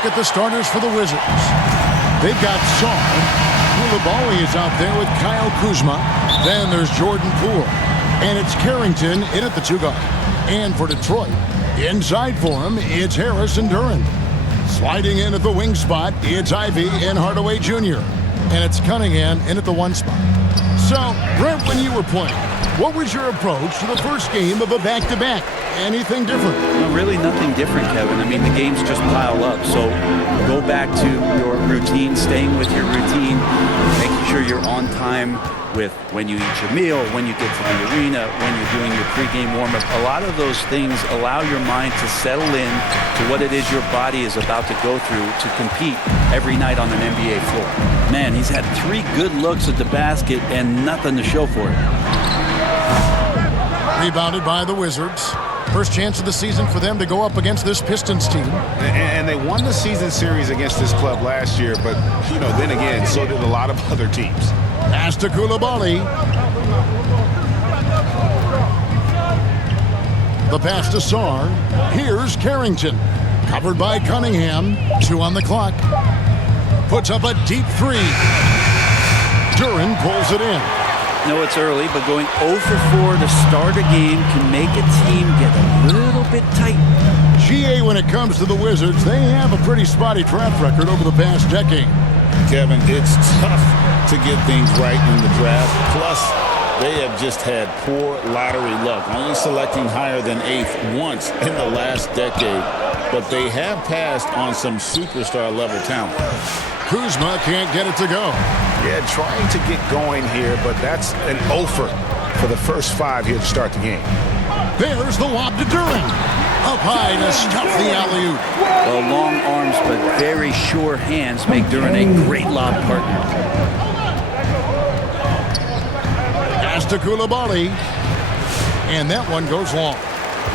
look at the starters for the Wizards. They've got Saar. Koulibaly is out there with Kyle Kuzma. Then there's Jordan Poole. And it's Carrington in at the 2-guard. And for Detroit, inside for him, it's Harris and Duran. Sliding in at the wing spot, it's Ivey and Hardaway Jr. And it's Cunningham in at the 1 spot. So, Brent, when you were playing, what was your approach to the first game of a back-to-back? Anything different? No, really nothing different, Kevin. I mean, the games just pile up. So go back to your routine, staying with your routine, making sure you're on time with when you eat your meal, when you get to the arena, when you're doing your pregame warm-up. A lot of those things allow your mind to settle in to what it is your body is about to go through to compete every night on an NBA floor. Man, he's had 3 good looks at the basket and nothing to show for it. Rebounded by the Wizards. First chance of the season for them to go up against this Pistons team. And they won the season series against this club last year, but, you know, then again, so did a lot of other teams. Pass to Koulibaly. The pass to Saar. Here's Carrington. Covered by Cunningham. 2 on the clock. Puts up a deep 3. Duran pulls it in. No, it's early, but going 0 for 4 to start a game can make a team get a little bit tight. GA, when it comes to the Wizards, they have a pretty spotty track record over the past decade. Kevin, it's tough to get things right in the draft. Plus, they have just had poor lottery luck, only selecting higher than 8th once in the last decade. But they have passed on some superstar-level talent. Kuzma can't get it to go. Yeah, trying to get going here, but that's an offer for the first 5 here to start the game. There's the lob to Duran. Up high to stuff the alley-oop. Well, long arms but very sure hands make Duran a great lob partner. Pass to Koulibaly. And that one goes long.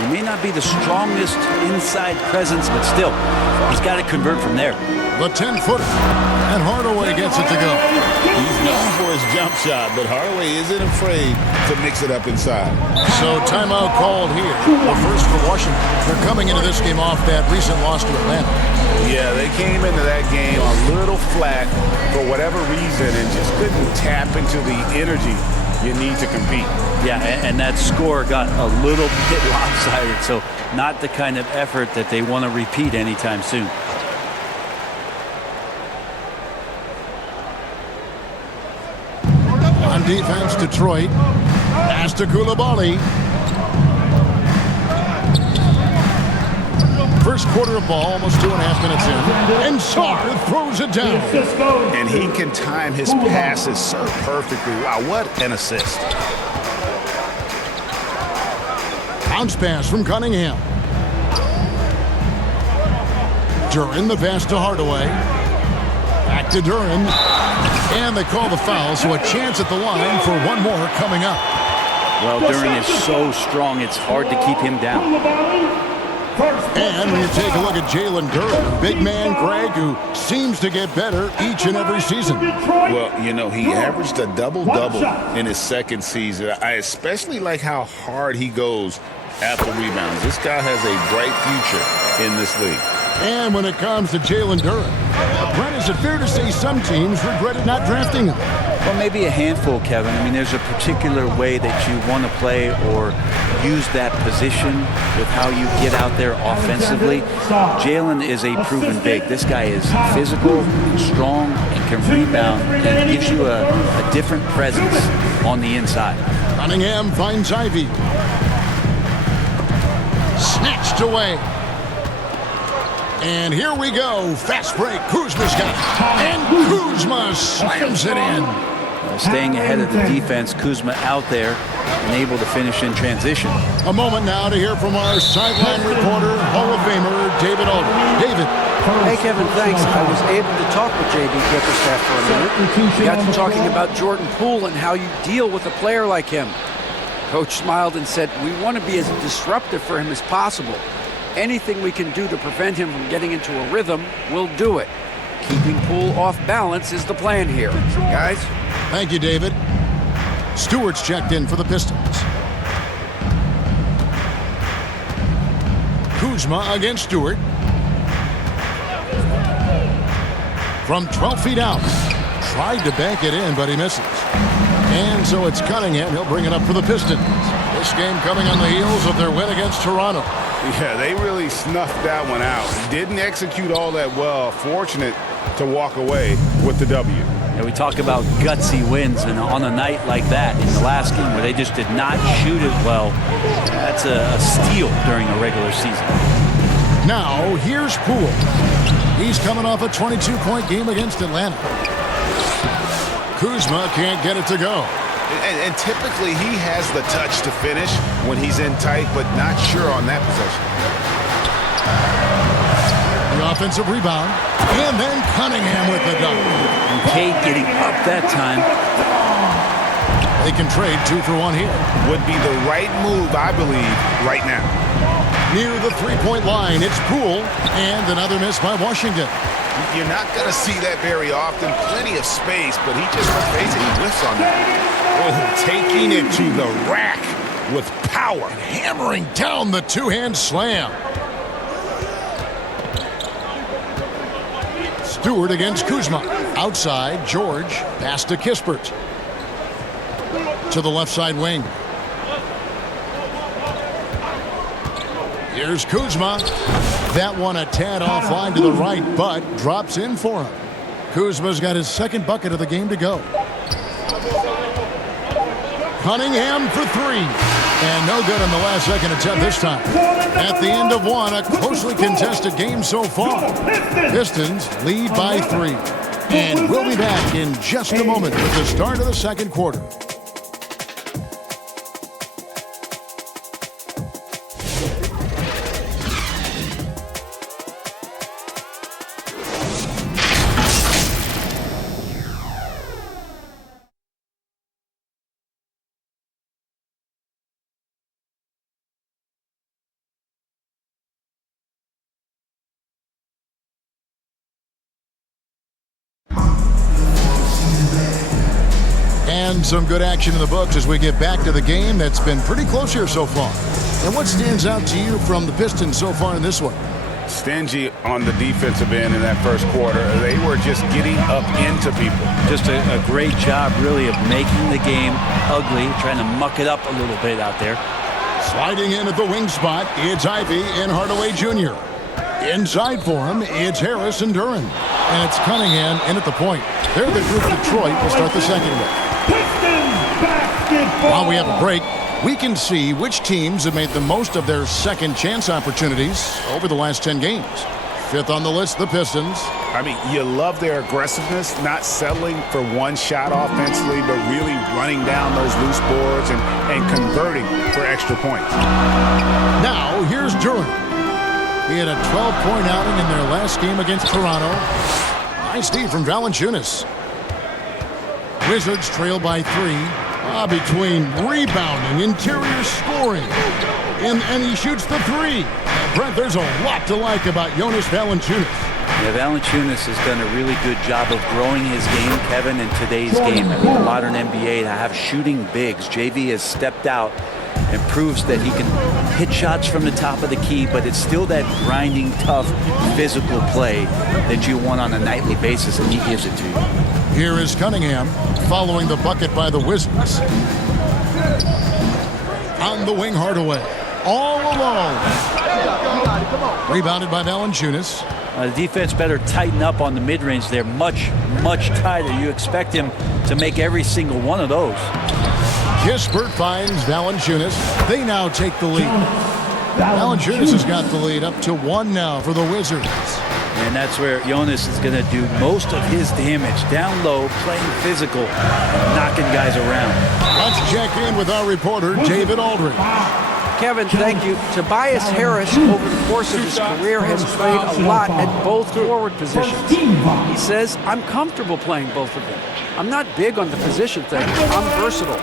He may not be the strongest inside presence, but still, he's got to convert from there. The 10-footer. And Hardaway gets it to go. He's known for his jump shot, but Hardaway isn't afraid to mix it up inside. So timeout called here. The first for Washington. They're coming into this game off that recent loss to Atlanta. Yeah, they came into that game a little flat for whatever reason and just couldn't tap into the energy you need to compete. Yeah, and that score got a little bit lopsided, so not the kind of effort that they want to repeat anytime soon. On defense, Detroit. Pass to Koulibaly. First quarter of ball, almost 2.5 minutes in. And Saar throws it down. And he can time his passes so perfectly. Wow, what an assist. Bounce pass from Cunningham. Duran, the pass to Hardaway. Back to Duran. And they call the foul, so a chance at the line for one more coming up. Well, Duran is so strong, it's hard to keep him down. And when you take a look at Jalen Duran, big man Greg, who seems to get better each and every season. Well, you know, he averaged a double-double in his second season. I especially like how hard he goes after rebounds. This guy has a bright future in this league. And when it comes to Jalen Duran, Brent, is it fair to say some teams regretted not drafting him? Well, maybe a handful, Kevin. I mean, there's a particular way that you want to play or use that position with how you get out there offensively. Jalen is a proven big. This guy is physical, strong, and can rebound, and gives you a different presence on the inside. Cunningham finds Ivey. Snatched away. And here we go. Fast break. Kuzma's got it. And Kuzma slams it in. Staying ahead of the defense, Kuzma out there and able to finish in transition. A moment now to hear from our sideline reporter, Hall of Famer, David Aldridge. David. Hey, Kevin, thanks. I was able to talk with J.B. Bickerstaff for a minute. We got to talking about Jordan Poole and how you deal with a player like him. Coach smiled and said, we want to be as disruptive for him as possible. Anything we can do to prevent him from getting into a rhythm, we'll do it. Keeping Poole off balance is the plan here. Guys? Thank you, David. Stewart's checked in for the Pistons. Kuzma against Stewart. from 12 feet out. Tried to bank it in, but he misses. And so it's Cunningham. He'll bring it up for the Pistons. This game coming on the heels of their win against Toronto. Yeah, they really snuffed that one out. Didn't execute all that well. Fortunate to walk away with the W. Yeah, we talk about gutsy wins, and on a night like that in the last game where they just did not shoot it well, that's a steal during a regular season. Now, here's Poole. He's coming off a 22-point game against Atlanta. Kuzma can't get it to go. And typically he has the touch to finish when he's in tight, but not sure on that possession. The offensive rebound. And then Cunningham with the dunk. And Cade getting up that time. They can trade 2 for 1 here. Would be the right move, I believe, right now. Near the three-point line, it's Poole. And another miss by Washington. You're not going to see that very often. Plenty of space, but he just basically whiffs on that. Oh, taking it to the rack with power. And hammering down the two-hand slam. Stewart against Kuzma. Outside, George. Pass to Kispert. To the left side wing. Here's Kuzma. That one a tad offline to the right, but drops in for him. Kuzma's got his second bucket of the game to go. Cunningham for 3. And no good on the last second attempt this time. At the end of one, a closely contested game so far. Pistons lead by 3. And we'll be back in just a moment with the start of the second quarter. And some good action in the books as we get back to the game that's been pretty close here so far. And what stands out to you from the Pistons so far in this one? Stingy on the defensive end in that first quarter. They were just getting up into people. Just a great job, really, of making the game ugly, trying to muck it up a little bit out there. Sliding in at the wing spot, it's Ivy and Hardaway Jr. Inside for him, it's Harris and Duran. And it's Cunningham in at the point. They're the group Detroit will start the second with. While we have a break, we can see which teams have made the most of their second chance opportunities over the last 10 games. Fifth on the list, the Pistons. I mean, you love their aggressiveness, not settling for one shot offensively, but really running down those loose boards and converting for extra points. Now, here's Duran. He had a 12-point outing in their last game against Toronto. Nice D from Valanciunas. Wizards trail by 3. Between rebounding, interior scoring, and he shoots the 3. Brent, there's a lot to like about Jonas Valanciunas. Yeah, Valanciunas has done a really good job of growing his game, Kevin, in today's game. I mean, the modern NBA to have shooting bigs. JV has stepped out and proves that he can hit shots from the top of the key, but it's still that grinding, tough, physical play that you want on a nightly basis, and he gives it to you. Here is Cunningham following the bucket by the Wizards. On the wing, Hardaway. All alone. Rebounded by Valanciunas. The defense better tighten up on the mid-range. They're much, much tighter. You expect him to make every single one of those. Kispert finds Valanciunas. They now take the lead. Valanciunas has got the lead up to 1 now for the Wizards. And that's where Jonas is going to do most of his damage. Down low, playing physical, knocking guys around. Let's check in with our reporter, David Aldridge. Kevin, thank you. Tobias Harris, over the course of his career, has played a lot at both forward positions. He says, I'm comfortable playing both of them. I'm not big on the position thing. I'm versatile.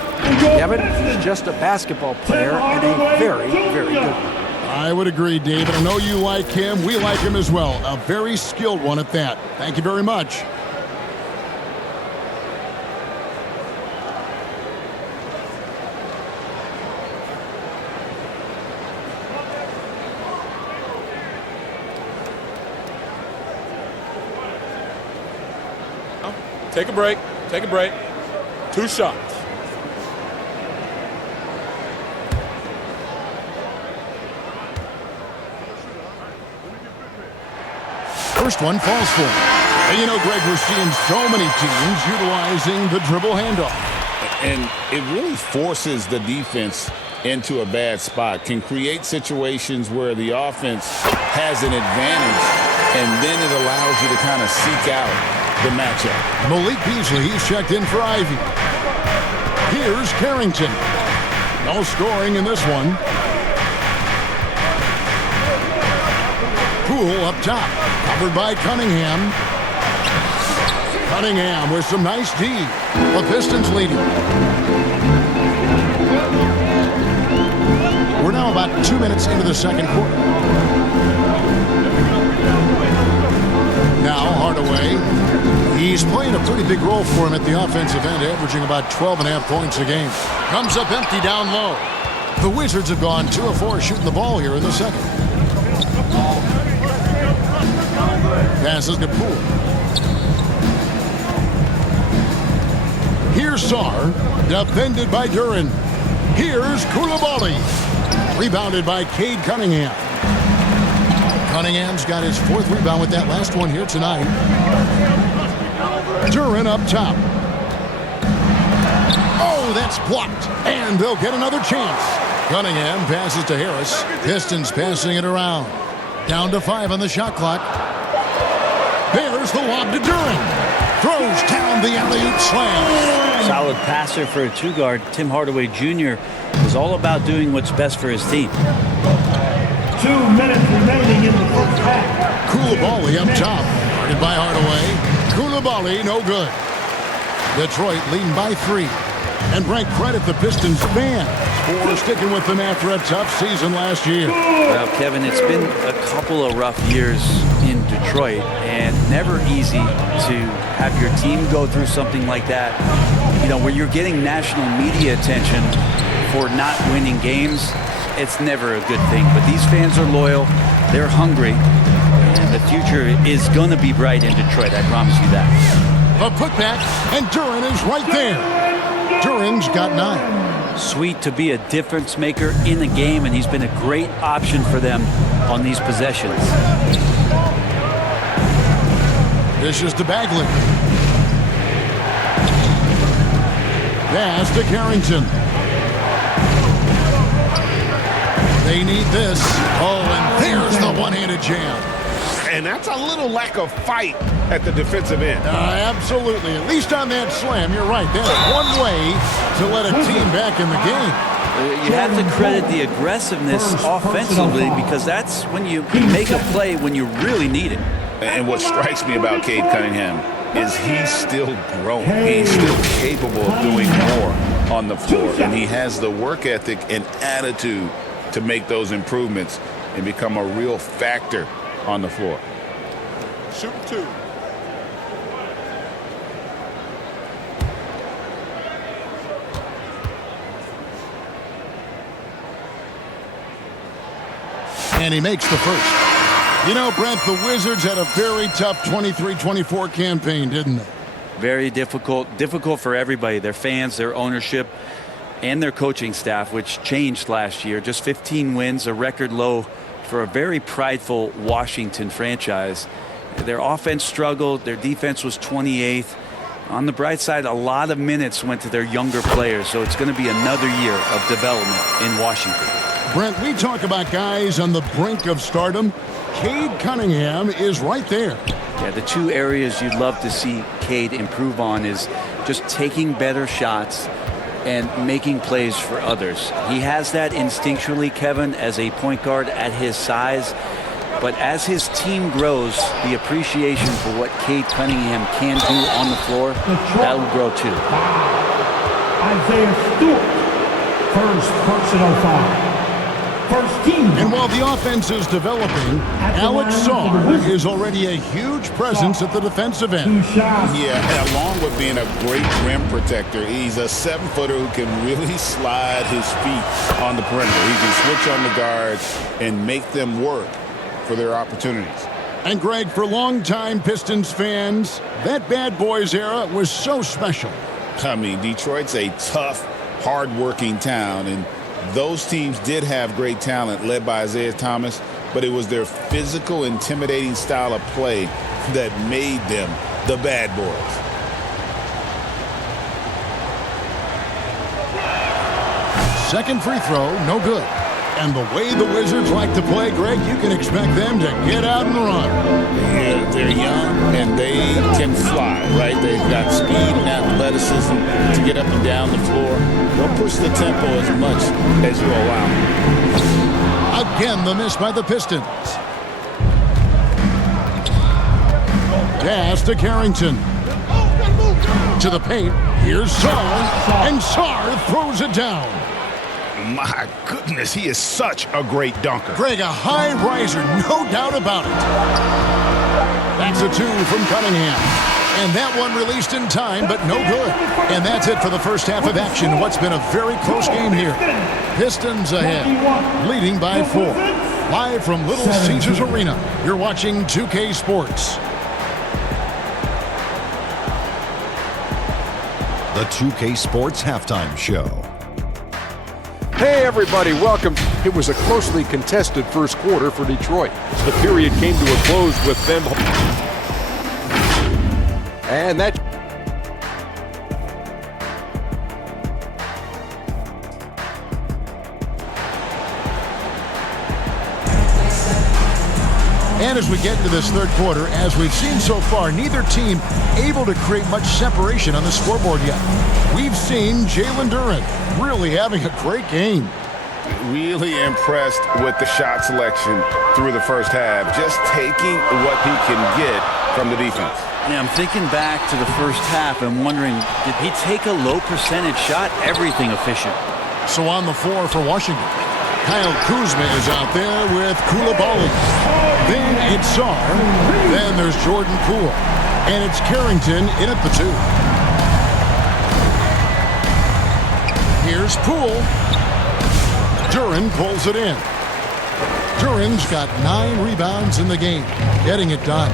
Kevin, he's just a basketball player and a very, very good one. I would agree, David. I know you like him. We like him as well. A very skilled one at that. Thank you very much. Take a break. Take a break. 2 shots. First one falls for him. And you know, Greg, we're seeing so many teams utilizing the dribble handoff. And it really forces the defense into a bad spot, can create situations where the offense has an advantage, and then it allows you to kind of seek out the matchup. Malik Beasley, he's checked in for Ivy. Here's Carrington. No scoring in this one. Poole up top, covered by Cunningham. Cunningham with some nice D. The Pistons leading. We're now about 2 minutes into the second quarter. Now Hardaway. He's playing a pretty big role for him at the offensive end, averaging about 12.5 points a game. Comes up empty down low. The Wizards have gone 2 of 4 shooting the ball here in the second. Passes to Poole. Here's Sarr, defended by Duran. Here's Koulibaly. Rebounded by Cade Cunningham. Cunningham's got his 4th rebound with that last one here tonight. Duran up top. Oh, that's blocked. And they'll get another chance. Cunningham passes to Harris. Pistons passing it around. Down to 5 on the shot clock. There's the lob to Duran. Throws down the alley-oop slam. Solid passer for a 2-guard. Tim Hardaway Jr. is all about doing what's best for his team. 2 minutes remaining in the first half. Koulibaly up top. Guarded by Hardaway. Koulibaly, no good. Detroit leading by 3. And Brent, credit the Pistons fans for sticking with them after a tough season last year. Well, Kevin, it's been a couple of rough years in Detroit, and never easy to have your team go through something like that. You know, where you're getting national media attention for not winning games, it's never a good thing. But these fans are loyal, they're hungry, and the future is going to be bright in Detroit, I promise you that. A putback, and Duran is right there. Duran's got 9. Sweet to be a difference maker in the game, and he's been a great option for them on these possessions. This is to Bagley. Pass to Carrington. They need this. Oh, and there's the one-handed jam. And that's a little lack of fight at the defensive end. Absolutely. At least on that slam, you're right. That's one way to let a team back in the game. You have to credit the aggressiveness offensively, because that's when you make a play when you really need it. And what strikes me about Cade Cunningham is he's still growing. He's still capable of doing more on the floor. And he has the work ethic and attitude to make those improvements and become a real factor on the floor. Shoot 2. And he makes the first. You know, Brent, the Wizards had a very tough 23-24 campaign, didn't they? Very difficult for everybody, their fans, their ownership, and their coaching staff, which changed last year. Just 15 wins, a record low for a very prideful Washington franchise. Their offense struggled. Their defense was 28th. On the bright side, a lot of minutes went to their younger players, so it's going to be another year of development in Washington. Brent, we talk about guys on the brink of stardom. Cade Cunningham is right there. Yeah, the 2 areas you'd love to see Cade improve on is just taking better shots and making plays for others. He has that instinctually, Kevin, as a point guard at his size. But as his team grows, the appreciation for what Cade Cunningham can do on the floor, that will grow too. Isaiah Stewart, first personal foul. First team. And while the offense is developing, Alex Sarr is already a huge presence at the defensive end. Yeah, and along with being a great rim protector, he's a 7-footer who can really slide his feet on the perimeter. He can switch on the guards and make them work for their opportunities. And Greg, for longtime Pistons fans, that bad boys era was so special. I mean, Detroit's a tough, hard-working town, and those teams did have great talent led by Isaiah Thomas, but it was their physical, intimidating style of play that made them the bad boys. Second free throw, no good. And the way the Wizards like to play, Greg, you can expect them to get out and run. Yeah, they're young and they can fly, right? They've got speed and athleticism to get up and down the floor. They'll push the tempo as much as you allow. Again, the miss by the Pistons. Pass to Carrington. To the paint. Here's Sarr. And Sarr throws it down. My goodness, he is such a great dunker. Greg, a high riser, no doubt about it. That's a two from Cunningham. And that one released in time, but no good. And that's it for the first half of action. What's been a very close game here. Pistons ahead, leading by 4. Live from Little Caesars Arena, you're watching 2K Sports. The 2K Sports Halftime Show. Hey everybody, welcome. It was a closely contested first quarter for Detroit. The period came to a close with them. And that... And as we get into this third quarter, as we've seen so far, neither team able to create much separation on the scoreboard yet. We've seen Jalen Duren really having a great game. Really impressed with the shot selection through the first half, just taking what he can get from the defense. Yeah, I'm thinking back to the first half and wondering, did he take a low percentage shot? Everything efficient. So on the floor for Washington, Kyle Kuzma is out there with Koulibaly. Then it's Sarr. Then there's Jordan Poole. And it's Carrington in at the 2. Here's Poole. Duren pulls it in. Duren's got 9 rebounds in the game, getting it done.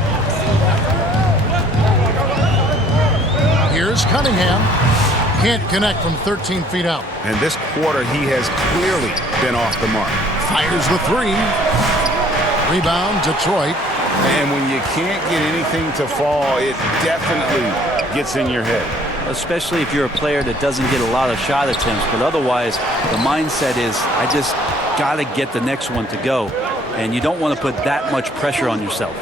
Here's Cunningham. Can't connect from 13 feet out. And this quarter, he has clearly been off the mark. Fires the 3. Rebound, Detroit. And when you can't get anything to fall, it definitely gets in your head. Especially if you're a player that doesn't get a lot of shot attempts. But otherwise, the mindset is, I just got to get the next one to go. And you don't want to put that much pressure on yourself.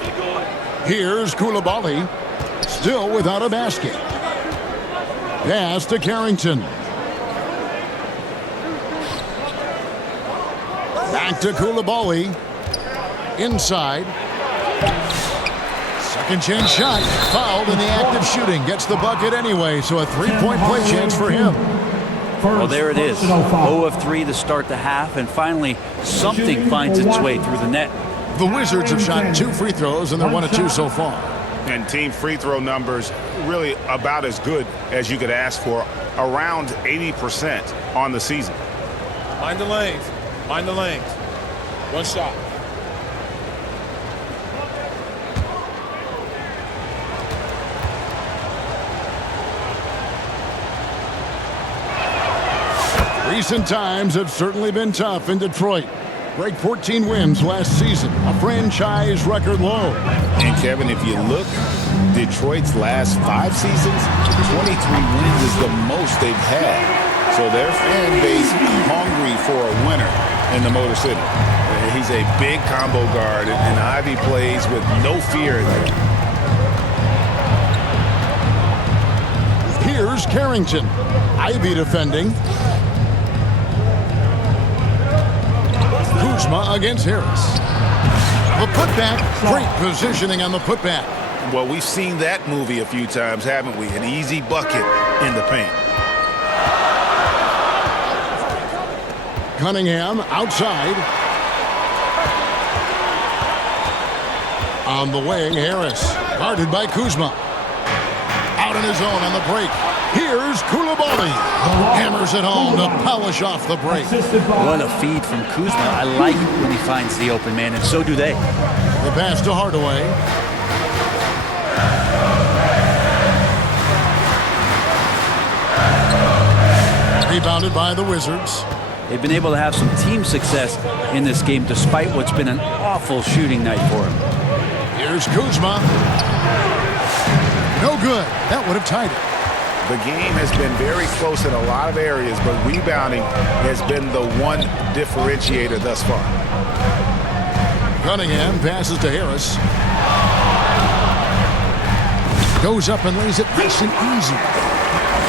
Here's Koulibaly, still without a basket. Pass to Carrington. Back to Koulibaly. Inside. Second chance shot. Fouled in the act of shooting. Gets the bucket anyway, so a 3-point play chance for him. Well, there it is. 0 of 3 to start the half, and finally something finds its way through the net. The Wizards have shot 2 free throws, and they're 1 of 2 so far. And team free throw numbers really about as good as you could ask for, around 80% on the season. Mind the lanes. Mind the lanes. One shot. Recent times have certainly been tough in Detroit. Break 14 wins last season, a franchise record low. And Kevin, if you look, Detroit's last 5 seasons, 23 wins is the most they've had. So their fan base hungry for a winner in the Motor City. He's a big combo guard, and Ivy plays with no fear in there. Here's Carrington. Ivy defending. Kuzma against Harris. The putback, great positioning on the putback. Well, we've seen that movie a few times, haven't we? An easy bucket in the paint. Cunningham outside. On the wing, Harris. Guarded by Kuzma. Out on his own on the break. Here's Koulibaly. Hammers it home to polish off the break. What a feed from Kuzma. I like when he finds the open man, and so do they. The pass to Hardaway. Rebounded by the Wizards. They've been able to have some team success in this game despite what's been an awful shooting night for them. Here's Kuzma. No good. That would have tied it. The game has been very close in a lot of areas, but rebounding has been the one differentiator thus far. Cunningham passes to Harris. Goes up and lays it nice and easy.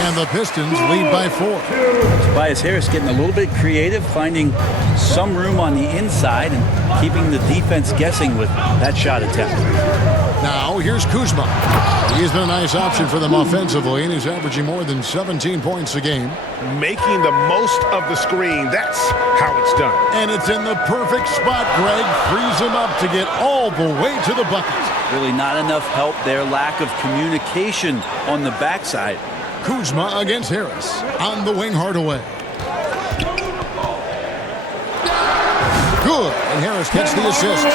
And the Pistons lead by 4. Tobias Harris getting a little bit creative, finding some room on the inside and keeping the defense guessing with that shot attempt. Now here's Kuzma. He's been a nice option for them offensively, and he's averaging more than 17 points a game. Making the most of the screen, that's how it's done. And it's in the perfect spot. Greg frees him up to get all the way to the bucket. Really not enough help there. Lack of communication on the backside. Kuzma against Harris. On the wing, Hardaway. Good. And Harris gets the assist.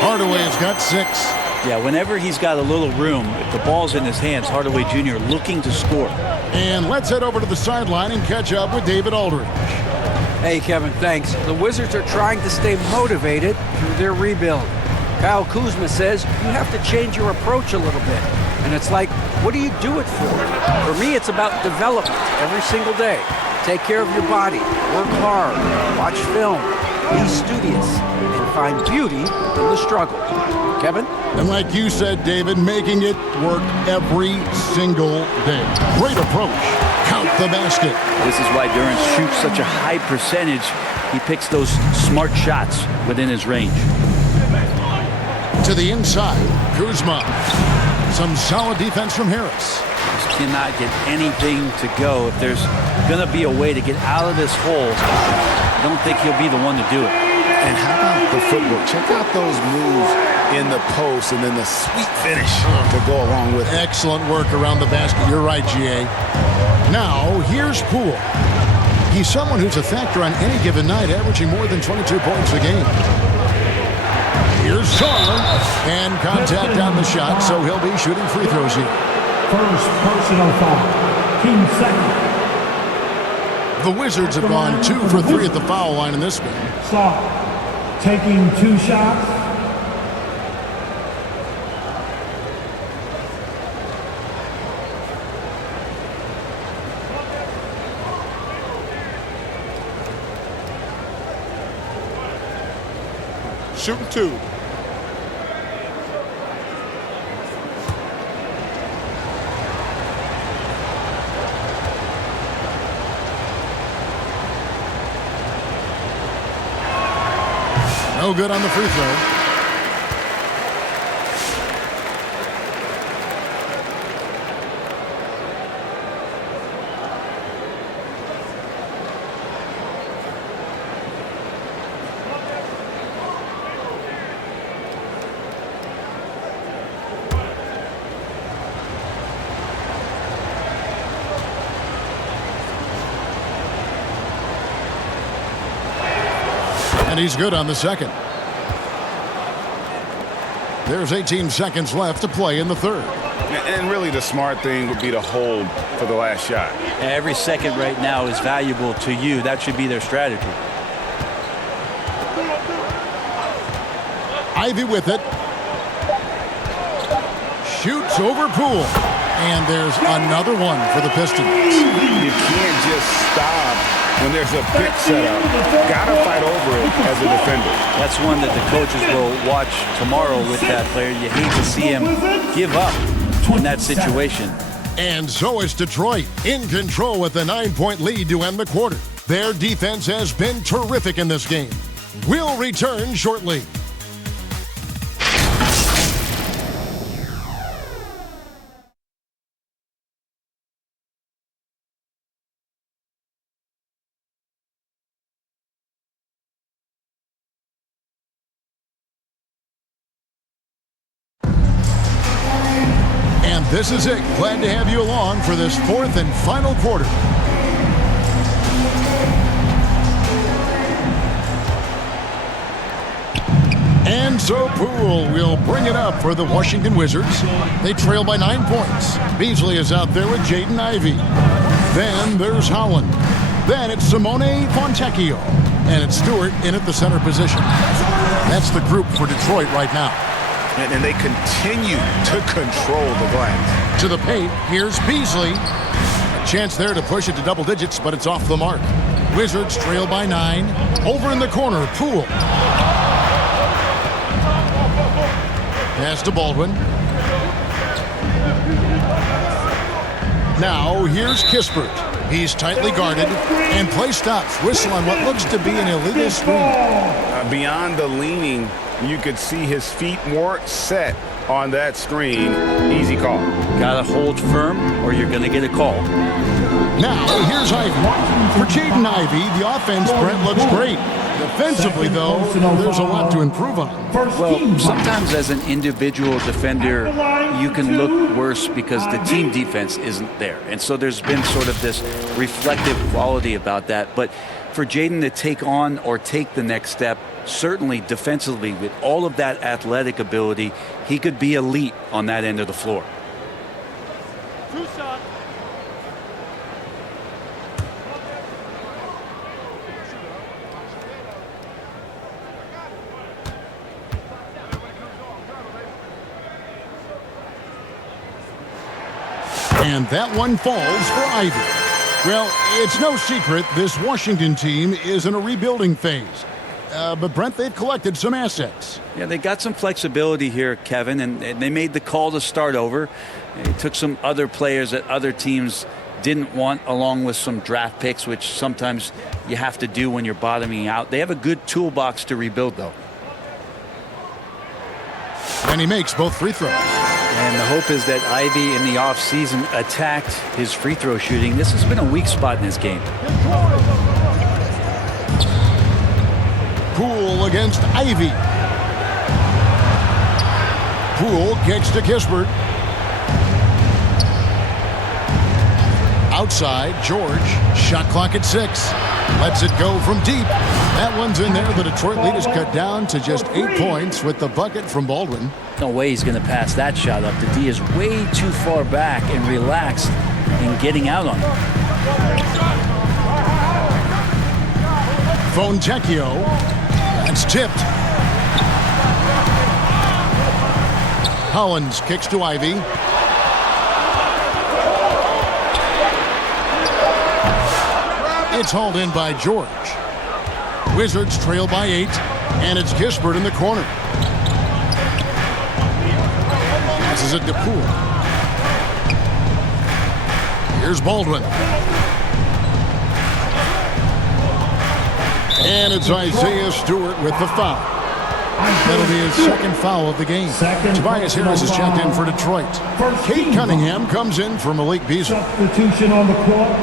Hardaway's got 6. Yeah, whenever he's got a little room, if the ball's in his hands, Hardaway Jr. looking to score. And let's head over to the sideline and catch up with David Aldridge. Hey, Kevin, thanks. The Wizards are trying to stay motivated through their rebuild. Kyle Kuzma says you have to change your approach a little bit. And it's like, what do you do it for? For me, it's about development every single day. Take care of your body, work hard, watch film, be studious, and find beauty in the struggle. Kevin? And like you said, David, making it work every single day. Great approach. Count the basket. This is why Durant shoots such a high percentage. He picks those smart shots within his range. To the inside, Kuzma. Some solid defense from Harris. Just cannot get anything to go. If there's going to be a way to get out of this hole, I don't think he'll be the one to do it. And how about the footwork? Check out those moves in the post and then the sweet finish to go along with it. Excellent work around the basket. You're right, GA. Now, here's Poole. He's someone who's a factor on any given night, averaging more than 22 points a game. Here's Sean, and contact on the shot, so he'll be shooting free throws here. First personal foul. Team second. The Wizards have gone 2 for 3 at the foul line in this game. Stop. Taking 2 shots. Shooting 2. No good on the free throw. And he's good on the second. There's 18 seconds left to play in the third. And really the smart thing would be to hold for the last shot. Every second right now is valuable to you. That should be their strategy. Ivy with it. Shoots over Poole. And there's another one for the Pistons. You can't just stop when there's a pick set up. Gotta fight over it as a defender. That's one that the coaches will watch tomorrow with that player. You hate to see him give up in that situation. And so it's Detroit in control with a 9-point lead to end the quarter. Their defense has been terrific in this game. We'll return shortly. And this is it. Glad to have you along for this fourth and final quarter. And so Poole will bring it up for the Washington Wizards. They trail by 9 points. Beasley is out there with Jaden Ivey. Then there's Holland. Then it's Simone Fontecchio. And it's Stewart in at the center position. That's the group for Detroit right now. And they continue to control the glass. To the paint, here's Beasley. A chance there to push it to double digits, but it's off the mark. Wizards trail by 9. Over in the corner, Poole. Pass to Baldwin. Now here's Kispert. He's tightly guarded, and play stops. Whistle on what looks to be an illegal screen. Beyond the leaning, you could see his feet more set on that screen. Easy call. Got to hold firm or you're going to get a call. Now here's Ivey. For Jaden Ivey, the offense, Brent, looks great. Defensively, though, there's a lot to improve on. Well, sometimes as an individual defender, you can look worse because the team defense isn't there. And so there's been sort of this reflective quality about that. But for Jaden to take on or take the next step, certainly defensively, with all of that athletic ability, he could be elite on that end of the floor. And that one falls for Ivey. Well, it's no secret this Washington team is in a rebuilding phase. But, Brent, they've collected some assets. Yeah, they got some flexibility here, Kevin, and they made the call to start over. They took some other players that other teams didn't want, along with some draft picks, which sometimes you have to do when you're bottoming out. They have a good toolbox to rebuild, though. And he makes both free throws. And the hope is that Ivey in the offseason attacked his free throw shooting. This has been a weak spot in his game. Poole against Ivey. Poole kicks to Kispert. Outside, George. Shot clock at 6. Lets it go from deep. That one's in there. The Detroit lead is cut down to just 8 points with the bucket from Baldwin. No way he's going to pass that shot up. The D is way too far back and relaxed in getting out on it. Fontecchio. That's tipped. Collins kicks to Ivey. It's hauled in by George. Wizards trail by 8, and it's Kispert in the corner. Passes it to Poole. Here's Baldwin. And it's Isaiah Stewart with the foul. That'll be his second foul of the game. Tobias Harris is checked in for Detroit. Kate Cunningham comes in for Malik Beasley. Substitution on the court.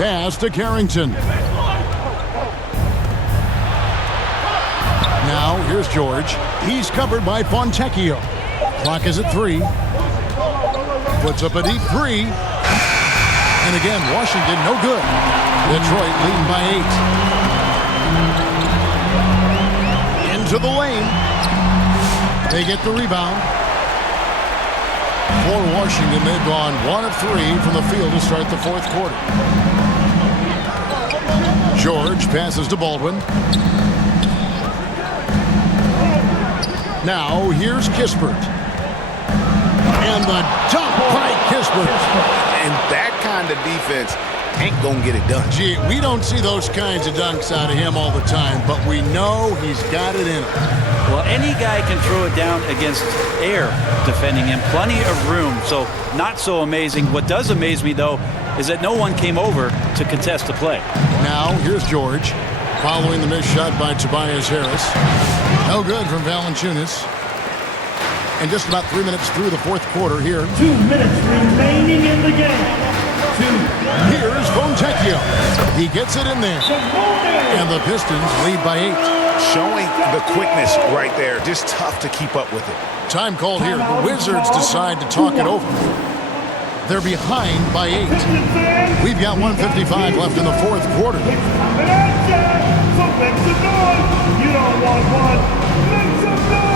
Pass to Carrington. Now here's George. He's covered by Fontecchio. Clock is at 3. Puts up a deep 3. And again, Washington no good. Detroit leading by 8. Into the lane. They get the rebound. For Washington, they've gone 1 of 3 from the field to start the fourth quarter. George passes to Baldwin. Now here's Kispert. And the dunk by Kispert. And that kind of defense ain't gonna get it done. Gee, we don't see those kinds of dunks out of him all the time, but we know he's got it in him. Well, any guy can throw it down against air defending him. Plenty of room, so not so amazing. What does amaze me, though, is that no one came over to contest the play. Now, here's George, following the missed shot by Tobias Harris. No good from Valanciunas. And just about 3 minutes through the fourth quarter here. 2 minutes remaining in the game. Here's Fontecchio. He gets it in there. And the Pistons lead by 8. showing the quickness right there. Just tough to keep up with it. Time called here. The Wizards decide to talk it over. They're behind by 8. We've got 1:55 left in the fourth quarter. So make some noise. You don't want one. Make some noise.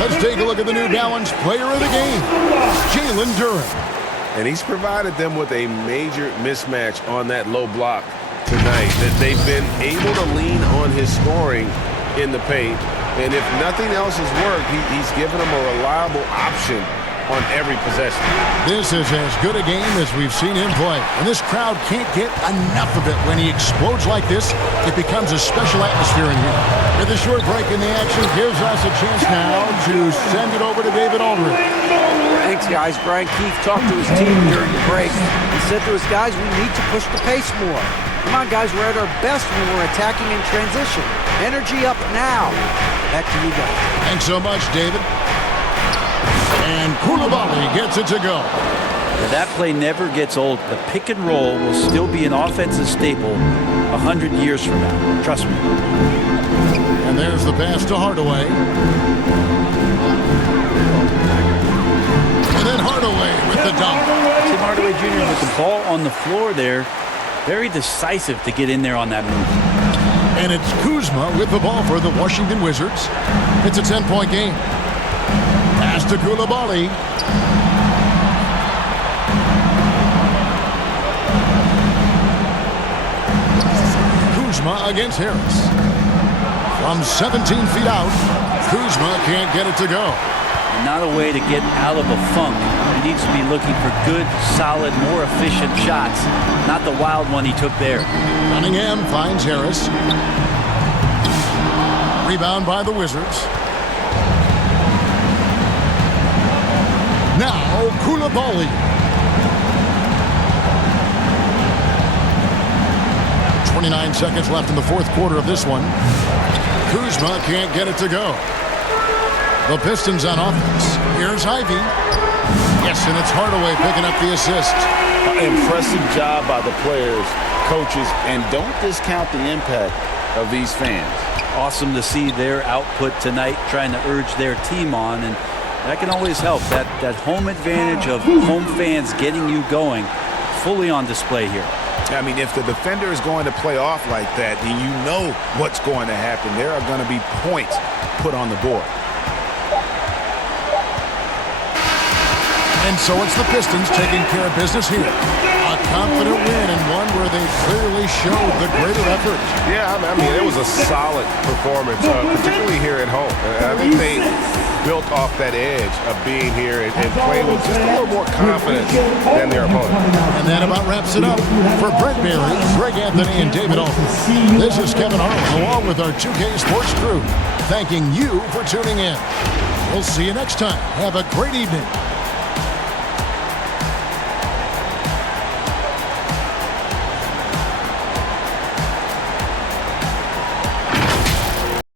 Let's take a look at the New Balance player of the game, Jalen Duren. And he's provided them with a major mismatch on that low block tonight, that they've been able to lean on his scoring in the paint. And if nothing else has worked, he's given them a reliable option on every possession. This is as good a game as we've seen him play. And this crowd can't get enough of it. When he explodes like this, it becomes a special atmosphere in here. With a short break in the action gives us a chance now to send it over to David Aldridge. Thanks, guys. Brian Keefe talked to his team during the break. He said to his guys, we need to push the pace more. Come on, guys, we're at our best when we're attacking in transition. Energy up now. Back to you guys. Thanks so much, David. And Koulibaly gets it to go. That play never gets old. The pick and roll will still be an offensive staple 100 years from now. Trust me. And there's the pass to Hardaway. And then Hardaway with the dunk. Tim Hardaway Jr. with the ball on the floor there. Very decisive to get in there on that move. And it's Kuzma with the ball for the Washington Wizards. It's a 10-point game. Pass to Koulibaly. Kuzma against Harris. From 17 feet out, Kuzma can't get it to go. Not a way to get out of a funk. He needs to be looking for good, solid, more efficient shots. Not the wild one he took there. Cunningham finds Harris. Rebound by the Wizards. Now, Koulibaly. 29 seconds left in the fourth quarter of this one. Kuzma can't get it to go. The Pistons on offense. Here's Ivy. Yes, and it's Hardaway picking up the assist. Impressive job by the players, coaches, and don't discount the impact of these fans. Awesome to see their output tonight, trying to urge their team on, and that can always help. That home advantage of home fans getting you going, fully on display here. I mean, if the defender is going to play off like that, then you know what's going to happen. There are going to be points put on the board. And so it's the Pistons taking care of business here. A confident win and one where they clearly showed the greater effort. Yeah, I mean, it was a solid performance, particularly here at home. And I think they built off that edge of being here and playing with just a little more confidence than their opponent. And that about wraps it up. For Brent Berry, Greg Anthony, and David Aldridge, this is Kevin Harlan along with our 2K Sports crew, thanking you for tuning in. We'll see you next time. Have a great evening.